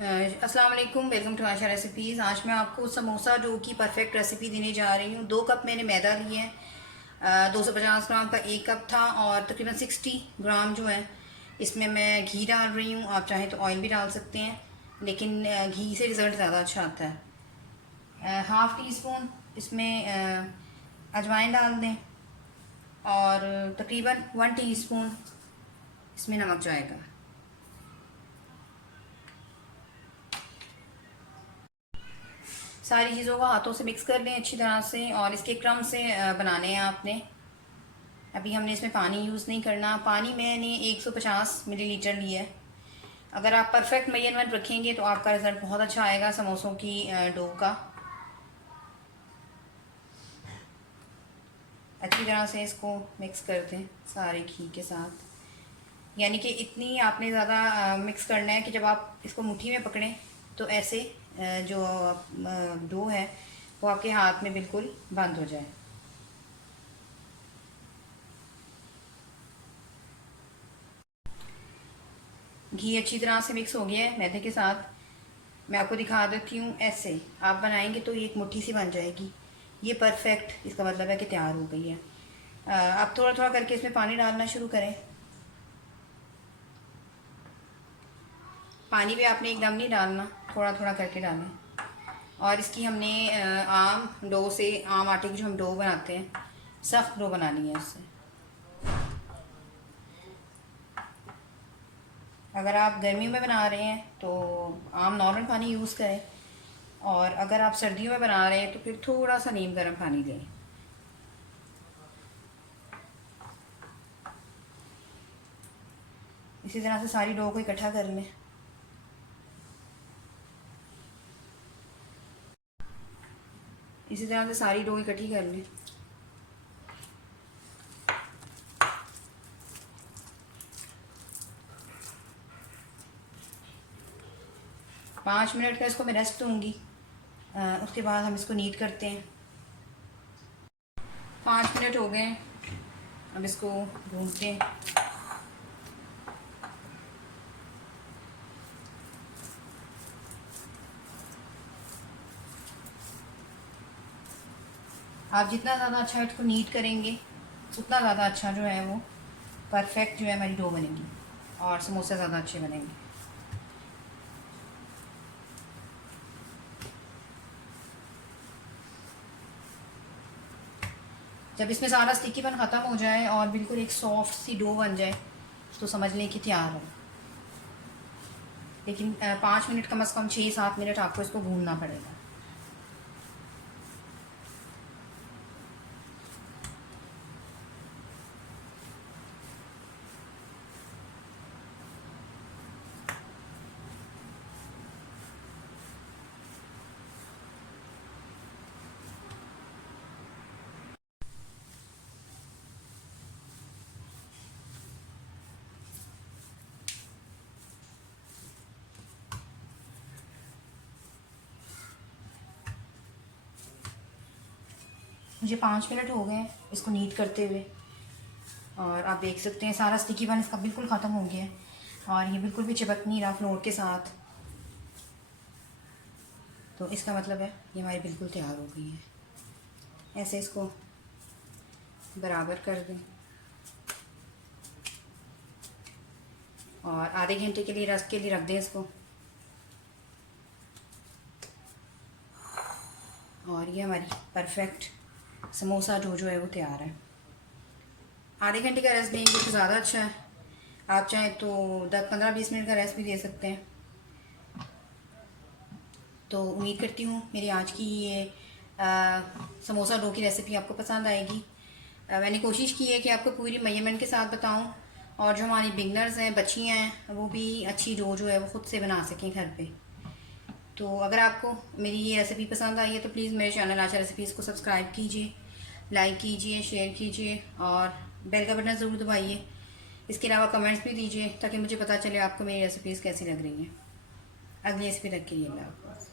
अस्सलाम वालेकुम, welcome to Asha recipes. आज मैं आपको समोसा डो की परफेक्ट रेसिपी देने जा रही हूँ। 2 कप मैंने मैदा लिए हैं। 250 ग्राम का 1 कप था और तकरीबन 60 ग्राम जो है इसमें मैं घी डाल रही हूँ। आप चाहें तो ऑयल भी डाल सकते हैं, लेकिन घी से रिज़ल्ट ज़्यादा अच्छा आता है। हाफ़ टी स्पून इसमें अजवाइन डाल दें और तकरीबन 1 टीस्पून इसमें नमक जाएगा। सारी चीज़ों को हाथों से मिक्स कर लें अच्छी तरह से, और इसके क्रम से बनाने हैं आपने। अभी हमने इसमें पानी यूज़ नहीं करना। पानी मैंने 150 मिलीलीटर लिया है। अगर आप परफेक्ट मेजरमेंट रखेंगे तो आपका रिज़ल्ट बहुत अच्छा आएगा समोसों की डो का। अच्छी तरह से इसको मिक्स कर दें सारे घी के साथ, यानी कि इतनी आपने ज़्यादा मिक्स करना है कि जब आप इसको मुट्ठी में पकड़ें तो ऐसे जो डो है वो आपके हाथ में बिल्कुल बंद हो जाए। घी अच्छी तरह से मिक्स हो गया है मैदे के साथ। मैं आपको दिखा देती हूँ, ऐसे आप बनाएंगे तो ये एक मुट्ठी सी बन जाएगी। ये परफेक्ट इसका मतलब है कि तैयार हो गई है। आप थोड़ा थोड़ा करके इसमें पानी डालना शुरू करें। पानी भी आपने एकदम नहीं डालना, थोड़ा थोड़ा करके डालें। और इसकी हमने आम डो से, आम आटे की जो हम डो बनाते हैं, सख्त डो बनानी है इससे। अगर आप गर्मियों में बना रहे हैं तो आम नॉर्मल पानी यूज़ करें, और अगर आप सर्दियों में बना रहे हैं तो फिर थोड़ा सा नीम गर्म पानी लें। इसी तरह से सारी डो को इकट्ठा कर लें। इसी तरह से सारी डो इकट्ठी कर लें। पाँच मिनट का इसको मैं रेस्ट दूँगी, उसके बाद हम इसको नीट करते हैं। 5 मिनट हो गए, अब इसको भूनते हैं। आप जितना ज़्यादा अच्छा इसको नीट करेंगे उतना ज़्यादा अच्छा जो है वो परफेक्ट जो है हमारी डो बनेगी और समोसे ज़्यादा अच्छे बनेंगे। जब इसमें सारा स्टिकीपन ख़त्म हो जाए और बिल्कुल एक सॉफ्ट सी डो बन जाए तो समझ लें कि तैयार है। लेकिन 5 मिनट कम से कम 6-7 मिनट आपको इसको भूनना पड़ेगा। मुझे 5 मिनट हो गए इसको नीट करते हुए, और आप देख सकते हैं सारा स्टिकीपन इसका बिल्कुल ख़त्म हो गया है और ये बिल्कुल भी चिपक नहीं रहा फ्लोर के साथ। तो इसका मतलब है ये हमारी बिल्कुल तैयार हो गई है। ऐसे इसको बराबर कर दें और आधे घंटे के लिए रस के लिए रख दें इसको, और ये हमारी परफेक्ट समोसा डो जो है वो तैयार है। आधे घंटे का रेस्ट देंगे तो ज़्यादा अच्छा है। आप चाहें तो 10-15-20 मिनट का रेस्ट भी दे सकते हैं। तो उम्मीद करती हूँ मेरी आज की ये समोसा डो की रेसिपी आपको पसंद आएगी। मैंने कोशिश की है कि आपको पूरी मेजरमेंट के साथ बताऊँ, और जो हमारी बिगनर्स हैं, बच्चियाँ हैं, वो भी अच्छी डो जो है वो ख़ुद से बना सकें घर पे। तो अगर आपको मेरी ये रेसिपी पसंद आई है तो प्लीज़ मेरे चैनल आशा रेसिपीज़ को सब्सक्राइब कीजिए, लाइक कीजिए, शेयर कीजिए और बेल का बटन ज़रूर दबाइए। इसके अलावा कमेंट्स भी दीजिए ताकि मुझे पता चले आपको मेरी रेसिपीज़ कैसी लग रही हैं। अगली रेसिपी तक के लिए अल्लाह हाफ़िज़।